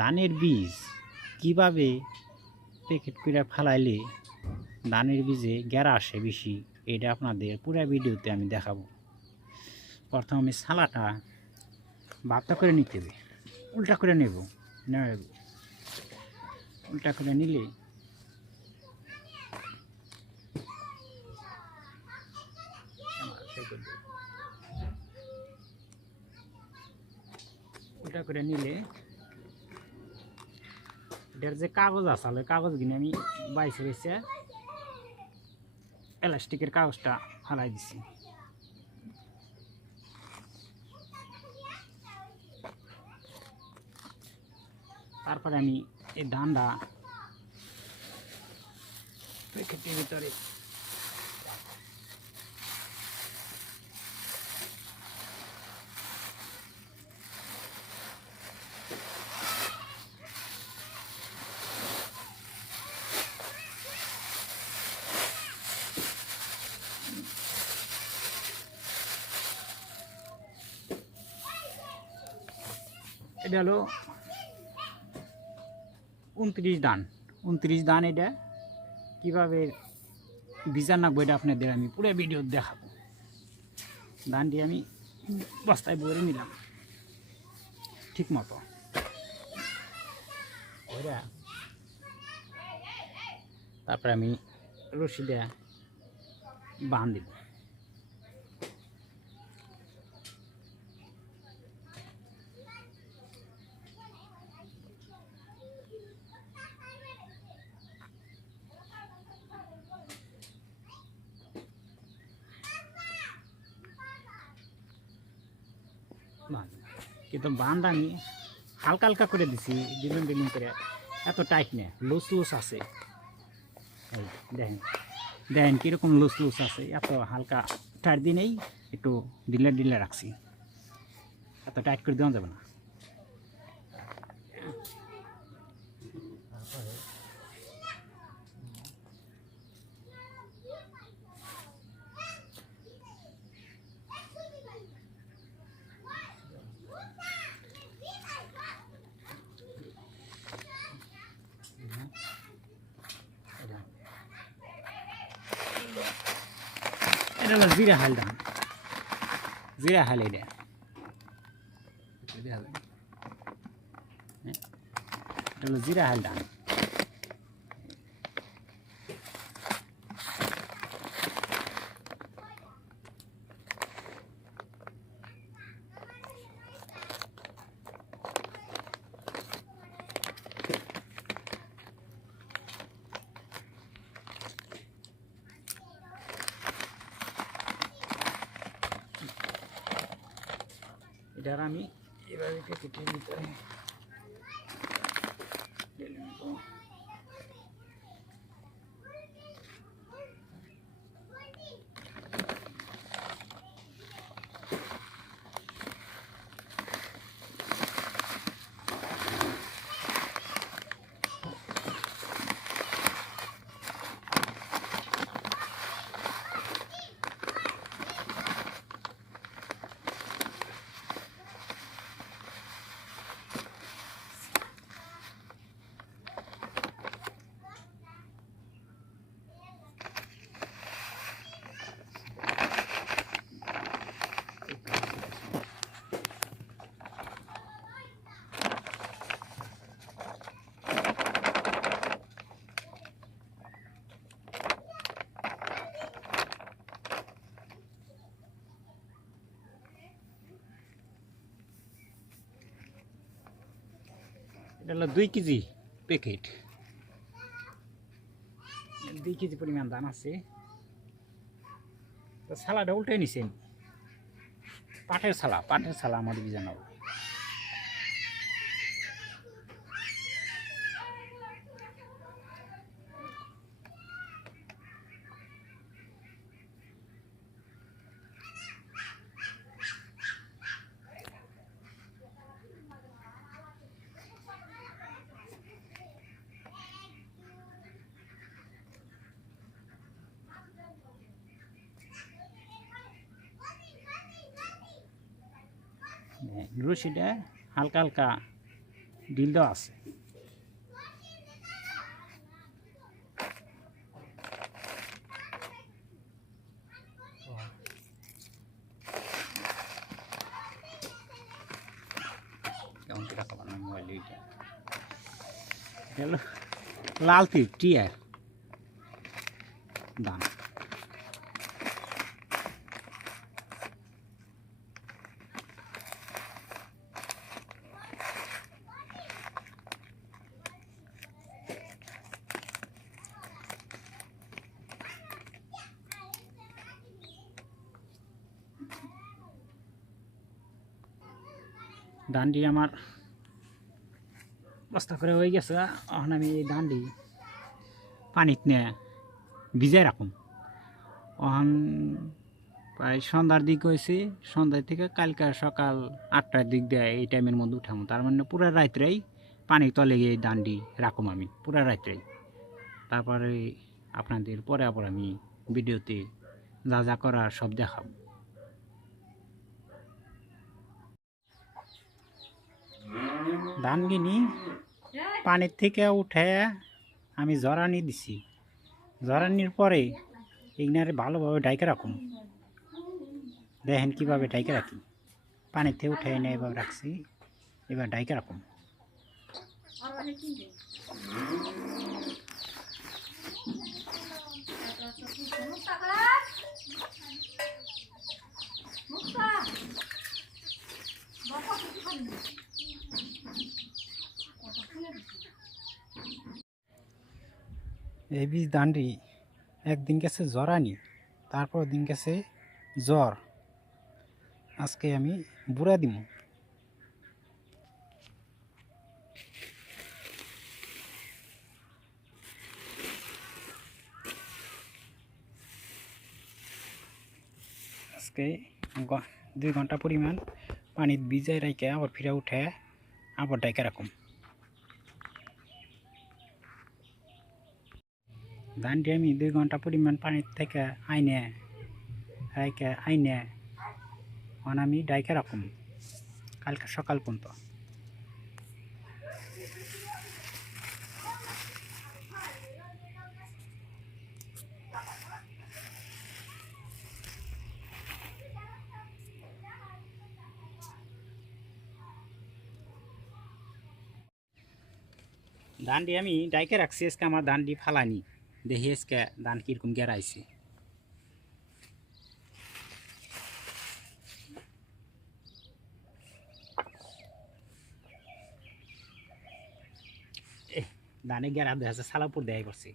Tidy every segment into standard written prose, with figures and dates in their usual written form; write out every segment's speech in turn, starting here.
ধানের বীজ কিভাবে প্যাকেট করে ফালাইলে ধানের বীজে গ্যারা আসে বেশি, এটা আপনাদের পুরো ভিডিওতে আমি দেখাবো। প্রথমে ছালাটা ভাবটা করে নিতে হবে, উল্টা করে নেব। উল্টা করে নিলে উল্টা করে নিলে এটার যে কাগজ আছে কাগজ কিনে আমি বাইছে বেছে প্লাস্টিকের কাগজটা ফালাই দিছি। তারপরে আমি এই ধানটা প্যাকেটের ভিতরে এটা হলো 29 দান। 29 দান এটা কীভাবে ভিজা নাকবো এটা আপনাদের আমি পুরো ভিডিও দেখাবো। ধানটি আমি বস্তায় ভরে নিলাম ঠিক মতো, ওরা তারপরে আমি রশি দিয়ে বাঁধ দিব। কিন্তু বাঁধ আমি হালকা হালকা করে দিছি, ডিলিং ডিলিং করে, এত টাইট নেই, লুজ লুজ আছে। দেখেন দেখেন কীরকম লুজ লুজ আছে, এত হালকা টাইট দিয়ে নেই, একটু ঢিলে ঢিলে রাখছি, এত টাইট করে দেওয়া যাবে না। এটা হলো জিরা হাল ধান, জিরা হাল এটা হলো জিরা হাল ধান। এটার আমি এভাবে প্যাকেটের ভিতরে ঢেলে নেব। এটা হলো 2 কেজি প্যাকেট, 2 কেজি পরিমাণ ধান আছে। তো ছালাটা উল্টে নিছেন, পাটের ছালা আমার বিজানো। রশিটা হালকা হালকা ডিল দেওয়া আছে। কেমন কি রাখা বানানো মোবাইল এইটা হলো লাল টিয়ার দাম। ডান্ডি আমার বস্তা করে হয়ে গেছে। এখন আমি এই ডান্ডি পানিত নিয়ে ভিজাই রাখুন। এখন প্রায় সন্ধ্যার দিক হয়েছে, সন্ধ্যার থেকে কালকে সকাল 8টার দিক দিয়ে এই টাইমের মধ্যে উঠামো। তার মানে পুরো রাত্রেই পানির তলে গিয়ে ডান্ডি রাখুম আমি পুরো রাত্রেই। তারপরে আপনাদের পরে আবার আমি ভিডিওতে যা যা করার সব দেখাবো। ধানগিনি পানির থেকে উঠে আমি জরানি দিছি। জরানির পরে এগনারে ভালোভাবে ঢাইকে রাখুন। দেখেন কীভাবে ঢাইকে রাখি। পানির থেকে উঠে এনে এভাবে রাখছি, এবার ঢাইকে রাখুন। এই বীজ দান্ডি একদিন গেছে জরানি, তারপর দিন গেছে জ্বর। আজকে আমি বুড়া দিব। আজকে 2 ঘন্টা পরিমাণ পানি ভিজাই রাখে আবার ফিরে উঠে আবার ডাইকে রাখুন। ধানটি আমি 2 ঘন্টা পরিমাণ পানির থেকে আইনে এখন আমি ডাইকে রাখুন কালকে সকাল পর্যন্ত। ধানটি আমি ডাইকে রাখছি। আজকে আমার ধানটি ফালানি, দেখি আজকে ধান কীরকম গেরাইছে। ধানে গেরা দেখা যাচ্ছে সালাপুর দেয় পড়ছে।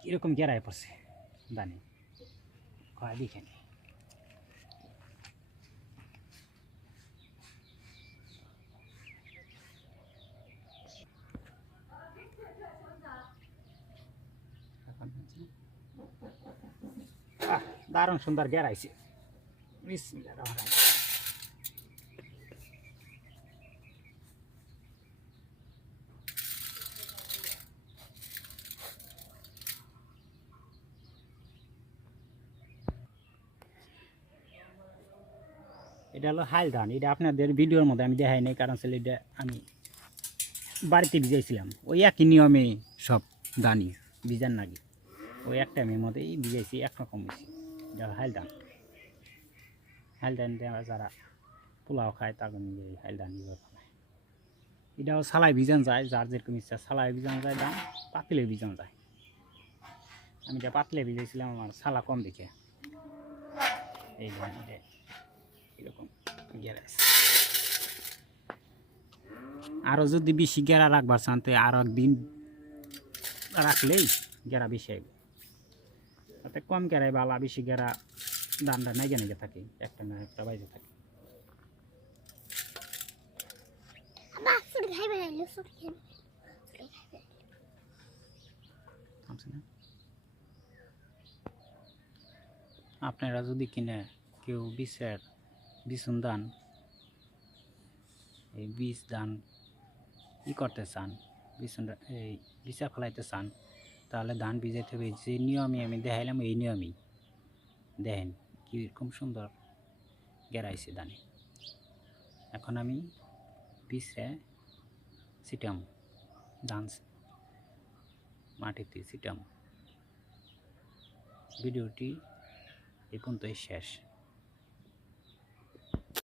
কিরকম গেরায় পড়ছে ধানে কয় দেখেন। দারুণ সুন্দর গেরাইছে। বিসমিল্লাহির রহমানির রহিম। এটা হলো হাইল ধান। এটা আপনাদের ভিডিওর মধ্যে আমি দেখাই নাই, কারণ ছিল এটা আমি বাড়িতে ভিজাইছিলাম। ওই একই নিয়মে সব ধানই ভিজার নাকি ওই একটা আমি মধ্যেই ভিজাইছি, একরকম বেশি। এটা হাইল ধান। হাইল ধান যারা পোলাও খায় তার জন্য হাইল ধান এটাও সালাই ভিজান যায়, যার যেরকম ইচ্ছা সালাই ভিজানো যায়, ধান পাতলে ভিজানো যায়। আমি এটা পাতলে ভিজাইছিলাম, আমার সালা কম দেখে এই ধান এরকম গেরাইছে। আরও যদি বেশি গেরা রাখবার চান তো আরও একদিন রাখলেই গেরা বেশি আইব। তাতে কম গেরাই বালা, বেশি গেরা ধানটা নাইগে নাইগে থাকে, একটা না একটা বাইরে থাকে। আপনারা যদি কিনে কেউ বিছুন ধান, এই বীজ ধান করতে চান, বিছুনটা এই বিছা ফেলাইতে চান, তাহলে ধান ভিজাইতে হবে যে নিয়মে আমি দেখাইলাম, এই নিয়মেই দেখেন কীরকম সুন্দর গেরাইছে ধানে। এখন আমি পিছরে ছিটাম, ধান মাটিতে ছিটাম। ভিডিওটি এই পর্যন্তই শেষ।